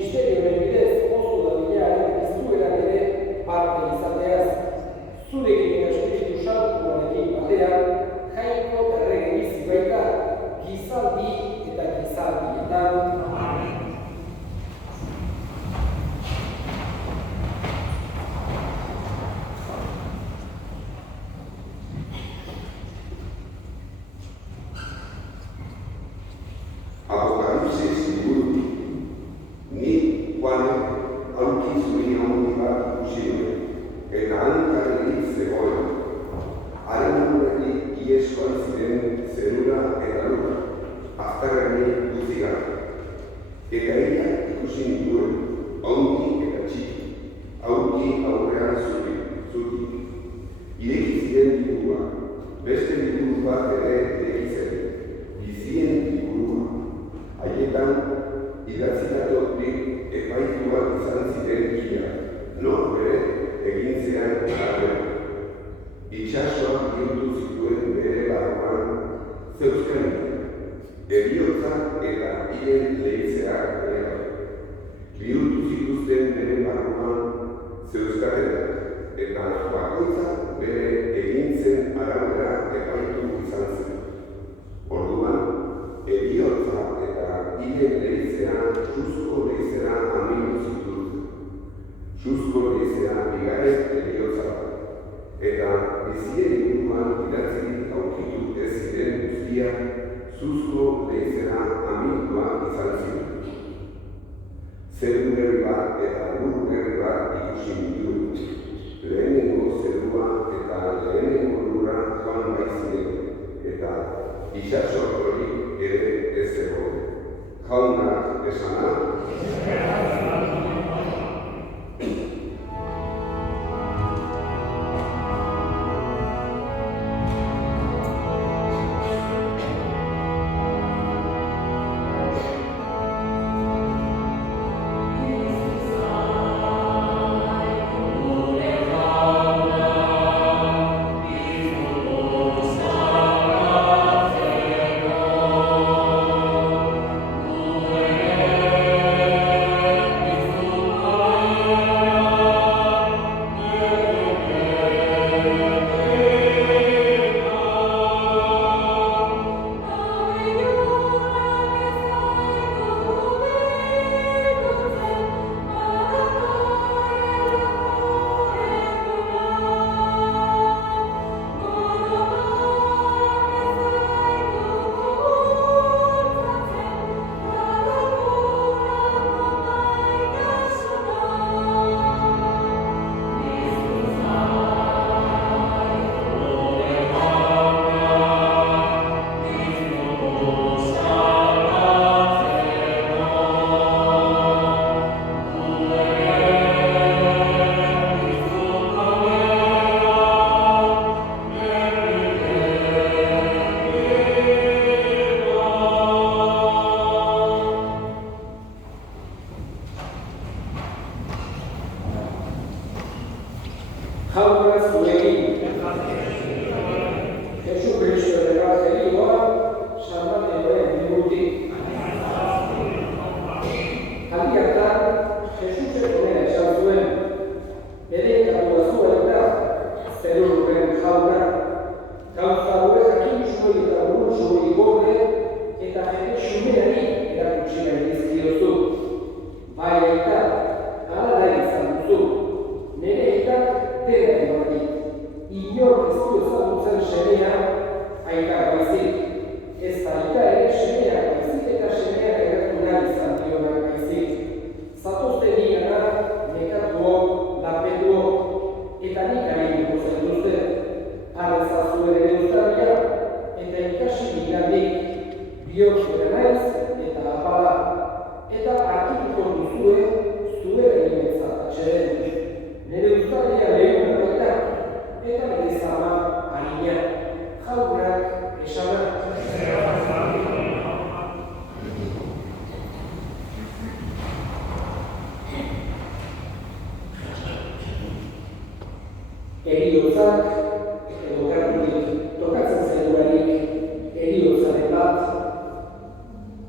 misterioen bidez oso da bilearen izueran ere parte izateaz, zurekin Espiritu Santuarekin batean, jainko errege bizi baita, gizaldi eta gizaldietan. Amen. Apocalipsis liburu, ni Juanek aurki zuri handi bat ikusi nuen, eta hankarrik zegoen. Haren aurretik ieskoan ziren zerura eta lur, aztarreni guztiak. Eta ella ikusi nituen, handi eta txiki, aurki aurrean zuri. Ireki ziren liburua, beste liburu bat ere ireki zen, bizien liburua. Haietan, idatzitatotik epaituak izan ziren gila, nor bere egin zean arabera. Itxasoak bihurtu zituen bere barruan zeuzkanik, heriotza eta hilen lehizeak ere. Bihurtu zituzten bere barruan zeuzkatenak, eta bakoitza bere egin zen arabera epaitu izan zen. Orduan, heriotza eta hilen lehizean suzko lehizera amindu zituzten. Suzko lehizera bigarren heriotza da. Eta bizien inguruan idatzirik aurkitu ez ziren guztia suzko lehizera amindua izan ziren. Zeru berri bat eta lur berri bat ikusi nituen. Lehenengo zerua eta lehenengo lurra joan baiziren, eta itxaso hori ere ez zegoen. Jaunak esana? Heriotzak edo kartutik tokatzen zailuarik heriotzaren bat.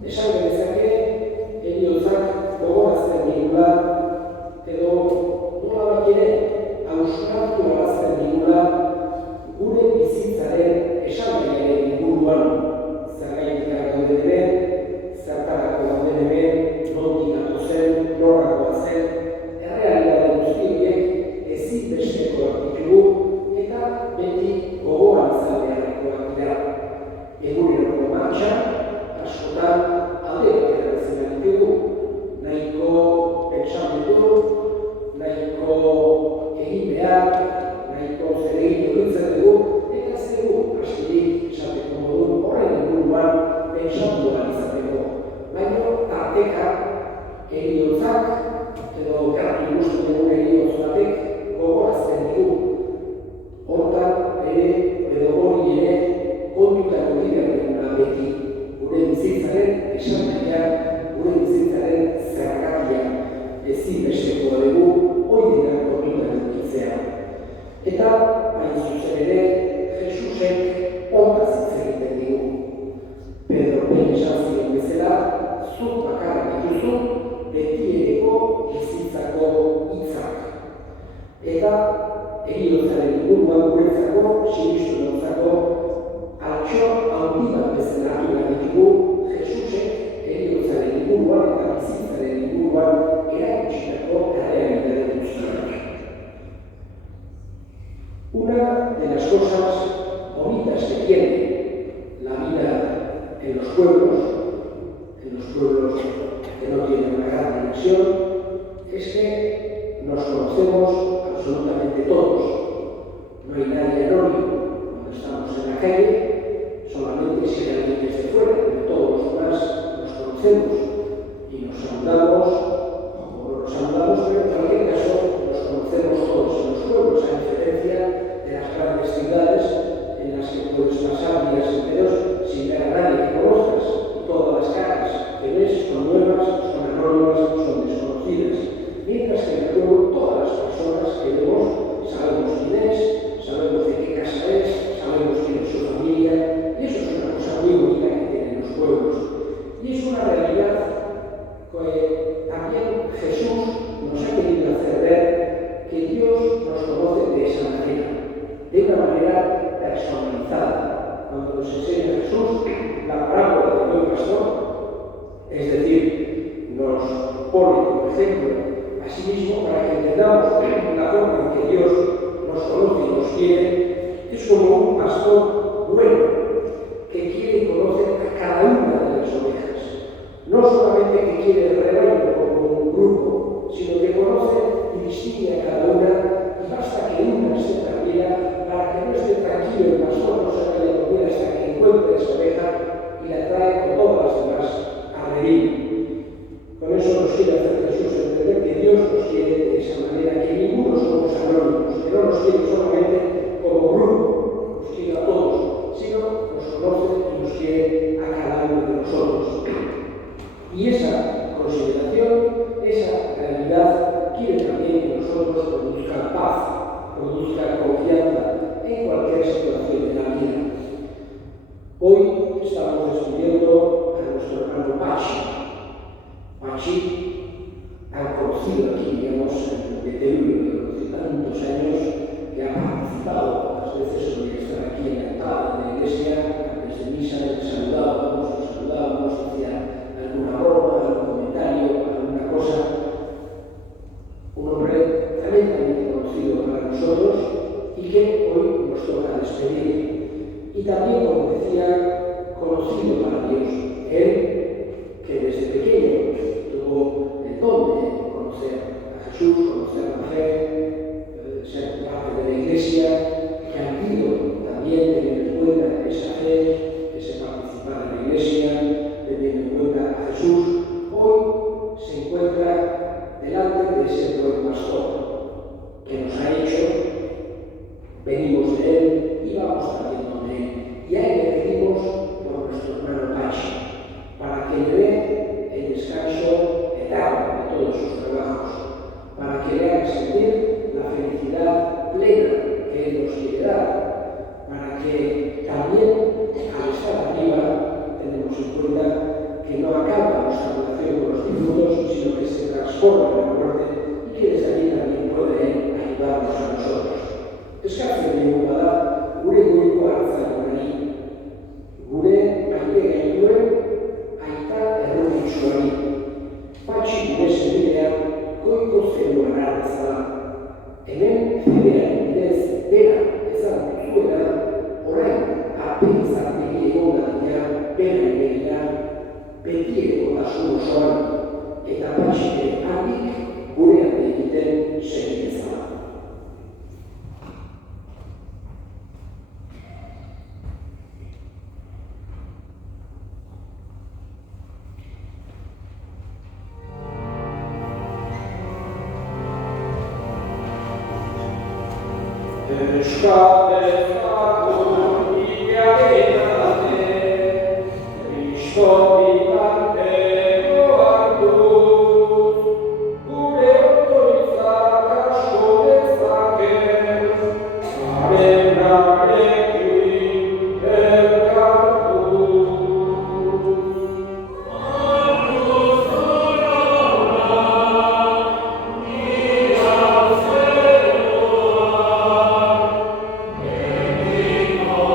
Esan genezake, heriotzak gogorazten gogoragoa zen, errealitate guzti horiek ezinbestekoak ditugu eta beti gogoan izan beharrekoak dira. Eguneroko martxa, askotan alde batera bezala ditugu, nahiko pentsamendu, nahiko egin behar, nahiko zeregin egitzen dugu, eta zegu askirik esateko modu horren inguruan pentsatu behar izateko. Baina tarteka heriotzak edo gertu ikusten dugun heriotz batek gogorazten digu. Hortan edo hori ere kontutan hori behar duguna beti gure bizitzaren esanahia, gure bizitzaren zergatia ezinbestekoa dugu hori dena kontutan edukitzea. Eta hain zuzen ere Jesusek hortaz hitz egiten digu. Pedro behin esan ziren bezala, zuk bakarra dituzu betiereko bizitzako hitzak. Eta heriotzaren inguruan guretzako, sinistunentzako altxor handi bat bezala hartu behar ditugu Jesusek heriotzaren inguruan eta bizitzaren inguruan erakutsitako errealitate guztiak. Una de las cosas bonitas que tiene la vida en los pueblos que no tienen una gran dimensión, es que nos conocemos absolutamente todos. No hay nadie anónimo cuando estamos en la calle, solamente si hay alguien desde fuera, pero todos los demás nos conocemos y nos saludamos, o no nos saludamos, pero en cualquier caso nos conocemos todos en los pueblos, a diferencia de las grandes ciudades en las que puedes pasar días enteros sin ver a nadie que conozcas y todas las caras que ves son nuevas, son anónimas, son desconocidas. Mientras que en el pueblo todas las personas que vemos sabemos quién es, sabemos de qué casa es, sabemos quién es su familia, y eso es una cosa muy bonita que tienen los pueblos. Y es una realidad que también Jesús nos ha querido hacer ver que Dios nos conoce de esa manera, de una manera personalizada. Cuando nos enseña Jesús la parábola del buen pastor, es decir, nos pone como ejemplo a sí mismo para que entendamos la forma en que Dios nos conoce y nos quiere, es como un pastor bueno que quiere y conoce a cada una de las ovejas. No solamente que quiere el rebaño como un grupo, sino que conoce y distingue a cada una, y basta que una esté tranquila para que no esté tranquilo el pastor, no se vaya a dormir hasta que encuentre esa oveja y la trae con todas las demás a redil. Con eso nos quiere hacer Jesús entender que Dios nos quiere de esa manera, que ninguno somos anónimos, que no nos quiere solamente como grupo, nos quiere a todos, sino nos conoce y nos quiere a cada uno de nosotros. Y esa consideración, esa realidad, quiere también que nosotros produzca paz, produzca confianza en cualquier situación de la vida. Hoy estamos despidiendo a nuestro hermano Pachi, tan conocido aquí, digamos, en el Telurio, de tantos años, que ha participado muchas veces sobre estar aquí en la entrada de la iglesia, antes de misa, le saludábamos, hacía alguna broma, algún comentario, alguna cosa. Un hombre tremendamente conocido para nosotros y que hoy nos toca despedir. Y también, como decía, conocido para Dios. Él, que desde pequeño tuvo el don de conocer a Jesús, conocer la fe, ser parte de la iglesia, que ha vivido también teniendo en cuenta esa fe, ese participar en la iglesia, teniendo en cuenta a Jesús, hoy se encuentra delante de ese buen pastor que nos ha hecho, venimos de él y vamos también donde él. Y a él le pedimos por nuestro hermano Pachi, para que le dé el descanso eterno de todos sus trabajos, para que le haga sentir la felicidad plena que él nos quiere dar, para que también, al estar arriba, tenemos en cuenta que no acaba nuestra relación con los difuntos, sino que se transforma en la muerte y que desde allí también puede él ayudarnos a nosotros. Eskatzen dugu bada, gure goiko hartzailea, gure maite gaituen aita errotitsuari. Patxi gure senidea hemen fedearen bidez bera ezagutu zuena, orain apelizartegi egon dadila bera begira, beti egotasun osoan, eta batxike handik gure arte egiten segidezala. Oh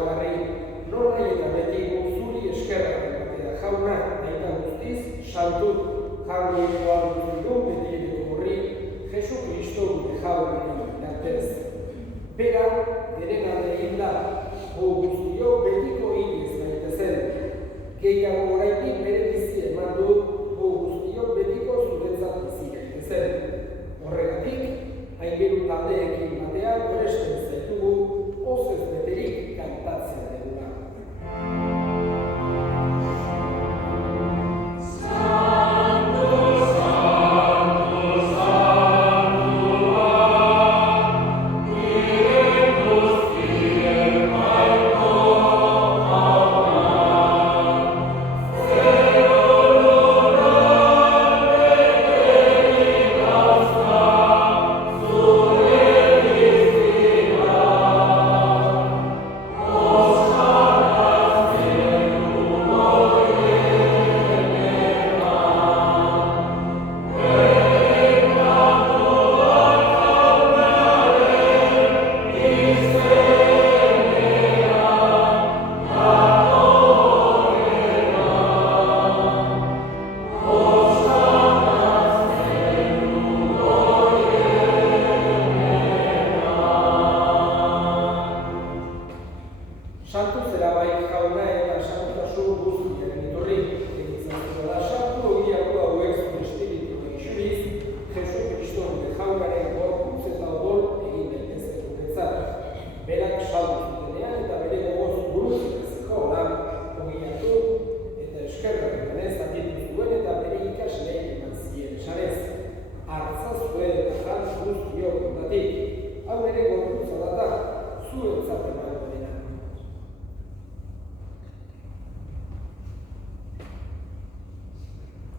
zoragarri, non nahi eta beti zuri eskerrak ematea. Jauna, nahi guztiz, santu, jaunikoa dugu beti edeko horri, Jesu Kristo gure jaunari nartez. Bera, geren alde egin da, guztio betiko iniz daitezen. Gehiago orainik bere bizi eman du, guztio betiko zuretzat bizi daitezen. Horregatik, aingeru taldeekin batean goresten zaitugu, ozez beterik kantatzea deguna.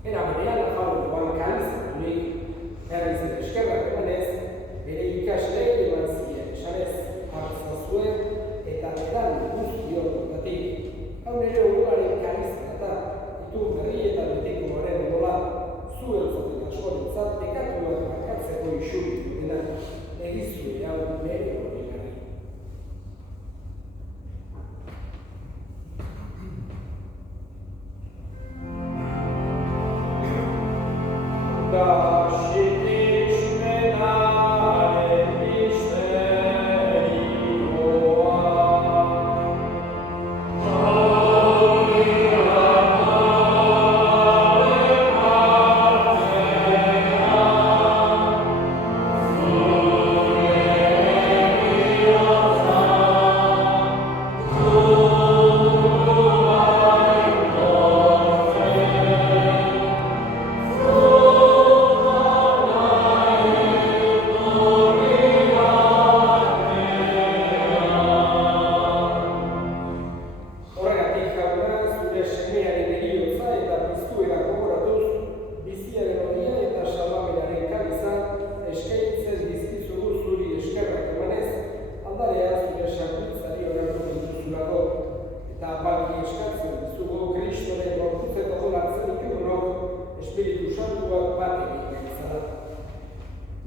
Era berehala Pauloan kalizaturik, herriz eskerrak emanez, bere ikasleei eman zien esanez, hartzazue eta beran guztio kontatik. Hau nire ogularen kalizata, itu berri eta beteko garen nola, zuentzat eta askorentzat dekatuak bakatzeko isurik dutena, egizue hau bere hori gari.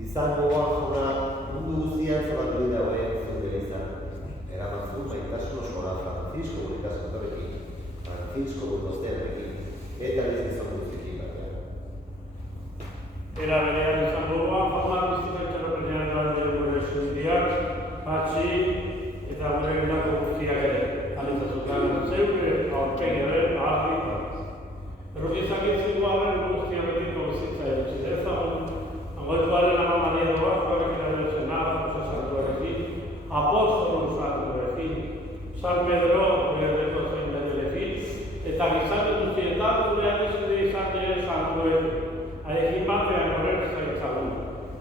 Izango jauna mundu guztian zabatu dira horiek zure izan. Eraman zu maitasun osoa Francisco gure kaskotorekin, Francisco Burgostearekin, eta bizizan guztiekin batean. Era berean izango jauna bizitza itxaropenean alde gure eskubideak, patxi eta gure gelako guztiak ere. Alizatukan zeure aurpegaren ahalik. Errokizak itzikoa den guztia betiko bizitza eritxe dezagun, Amortuaren ama Maria Doazkoarekin aderezen nada, Santuarekin, Apostolun Santuarekin, San Pedro, Berreko zein Beterekin, eta gizarte guztietan zure adizide izan diren Santuarekin, harekin batean horren zaitzagun,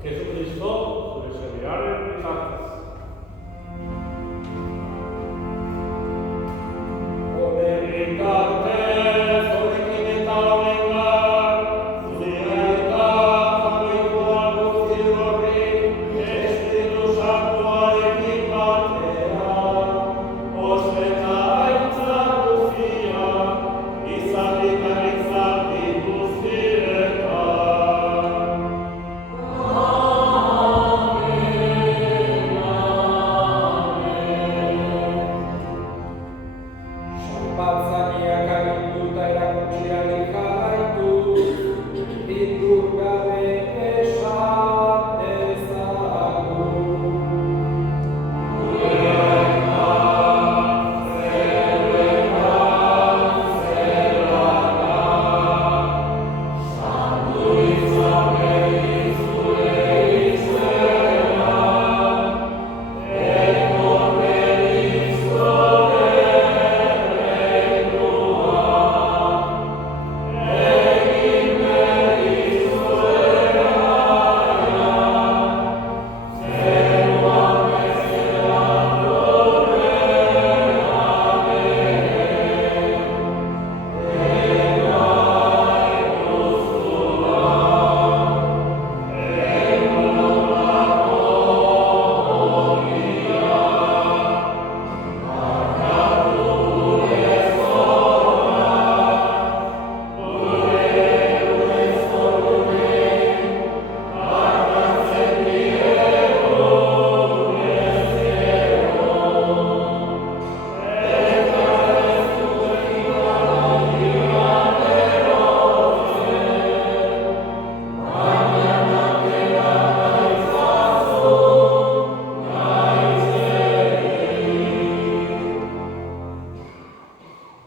Jesucristo, zure semearen izartez. Batzaileak aginduta erakutxeari jarraitu, ditur gabe esan dezagun.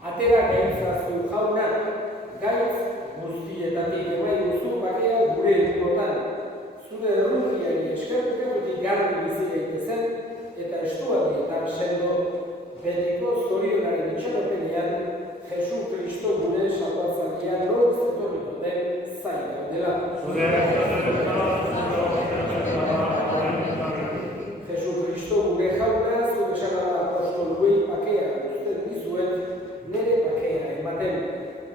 Atera gaitzazu jauna, gaitz guztietatik emaiguzu bakea gure egunotan. Zure errugiari eskertutik garbi bizi gaitezen eta estualdietan sendo betiko zorionaren itxaropenean Jesu Kristo gure salbatzailea lortz etorriko den zain gaudela. Jesu Kristo gure jauna zure sagara apostoluei bakea uzten dizuet nire bakea ematen.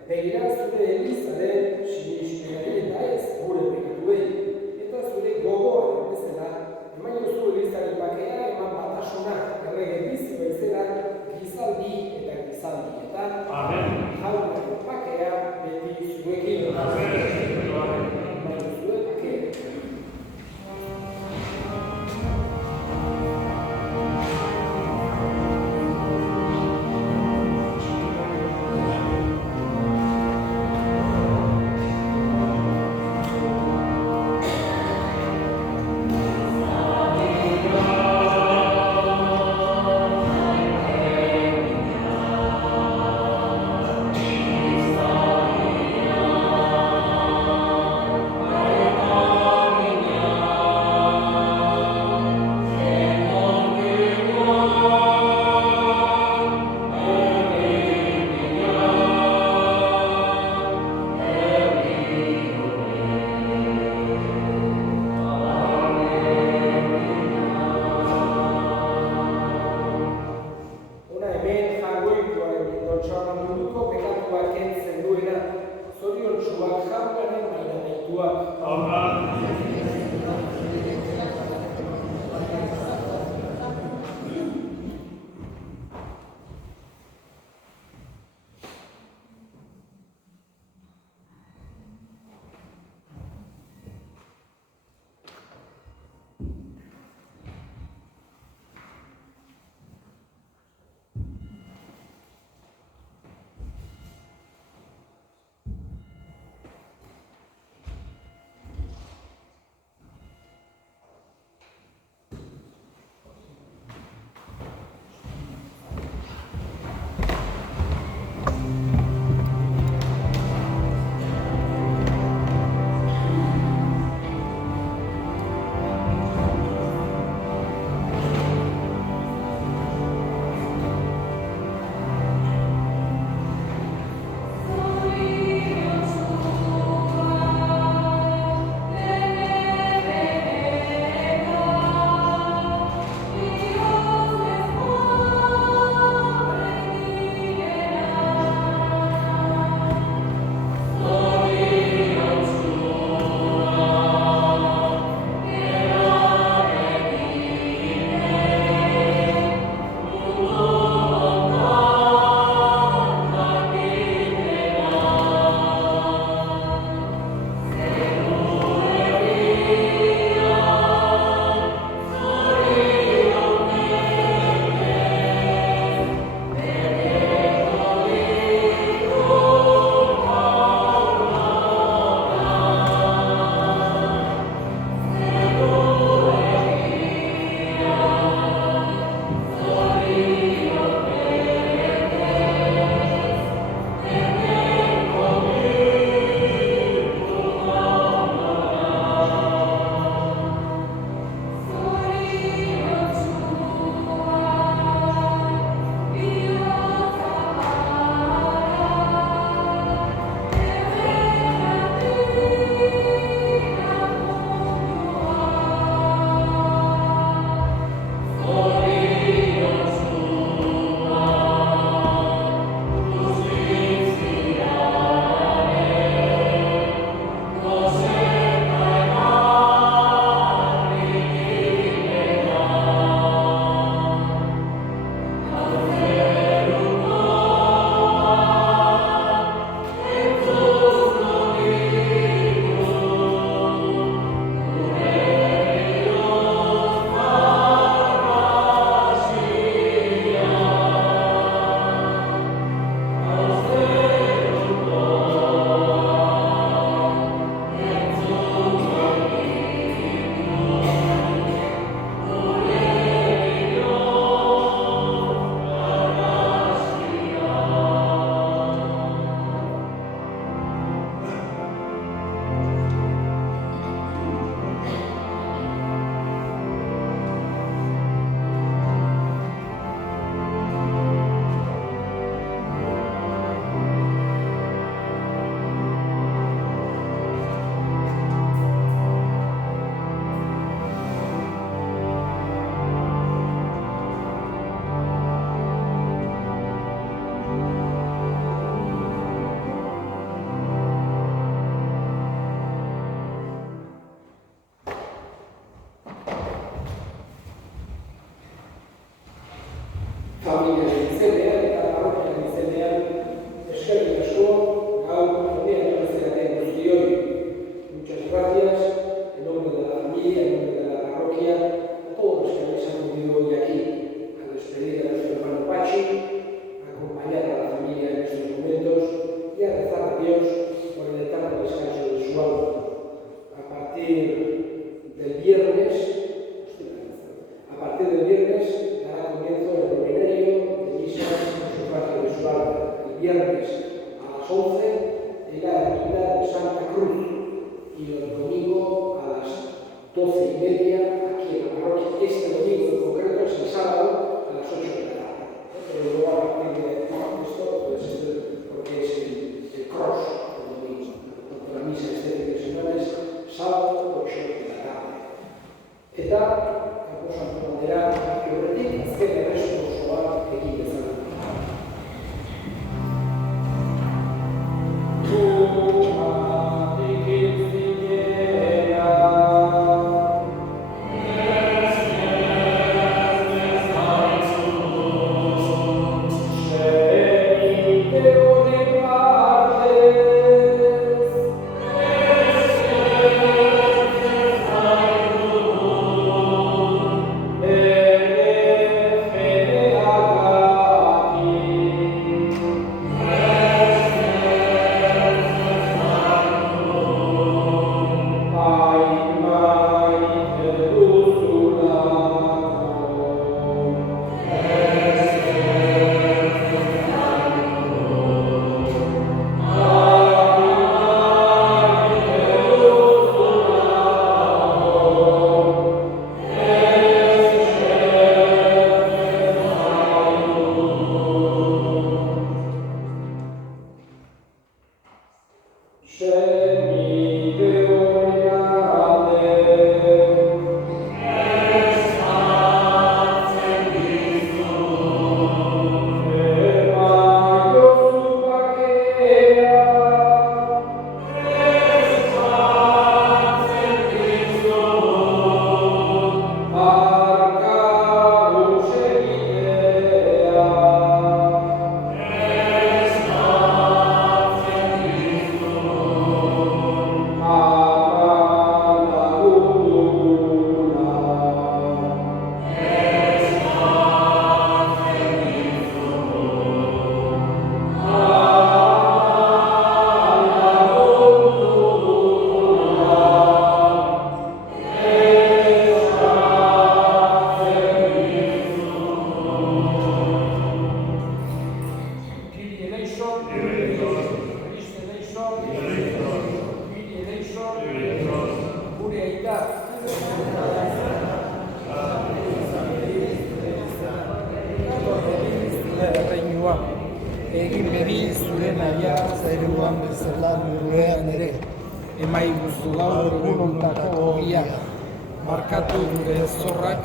Begira zure Elizaren sinesmenari eta ez gure pekatuei. Eta zure gogoaren bezala, emaiozu Elizaren bakea eman batasuna errege bizi bezala gizaldi eta gizaldietan. Jaunaren bakea beti zuekin. Emaiozu bakea. familiaren izenean eta parrokiaren izenean eskerrik asko gaur honean etortzearen guztioi. Muchas gracias en nombre de la familia, en nombre de la parroquia, a todos los que habéis acudido hoy aquí a despedir a nuestro hermano Pachi, a acompañar a la familia en estos momentos y a rezar a Dios por el eterno descanso de su alma. A partir del viernes dará comienzo el novenario de misa en sufragio de su alma. El viernes a las 11 en la ermita de Santa Cruz y el domingo a las 12:30 aquí en la parroquia. Este domingo en concreto es el sábado a las 8 de la tarde. Pero luego a partir de esto, pues, porque es el cross el domingo. Porque la misa este fin de semana es sábado 8 de la tarde. Eta Santo bandera horretik azken errestu osoa egin bezala. Egin begi zure nahia zeruan bezala gurean ere. Emaiguzu gaur egunontako ogia. Barkatu gure zorrak,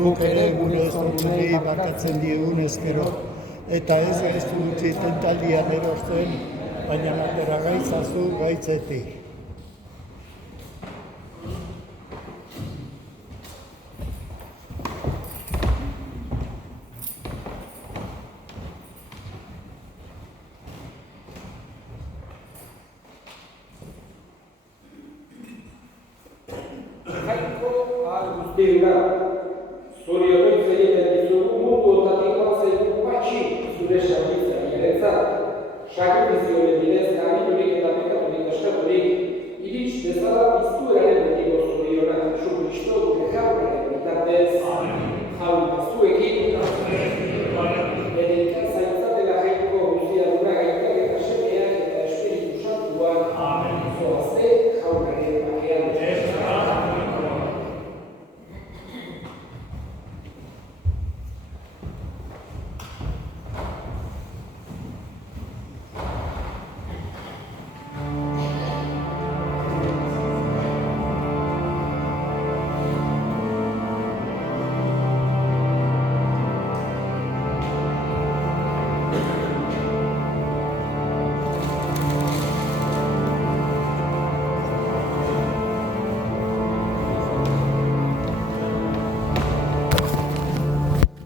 guk ere gure zorrunei barkatzen diegun ezkero, eta ez gaiztu utzi tentaldian erosten, baina atera gaitzazu gaitzetik. Zorionik egiten dizugu mundu otatik zaigu Patxi zure sakrifizioarentzat. Sakrifizioaren bidez garriturik eta pekaturik askaturik irits bezala piztueraren betiko zorionak Jesu Kristo gure jaunaren bitartez. Jaun zuekin bere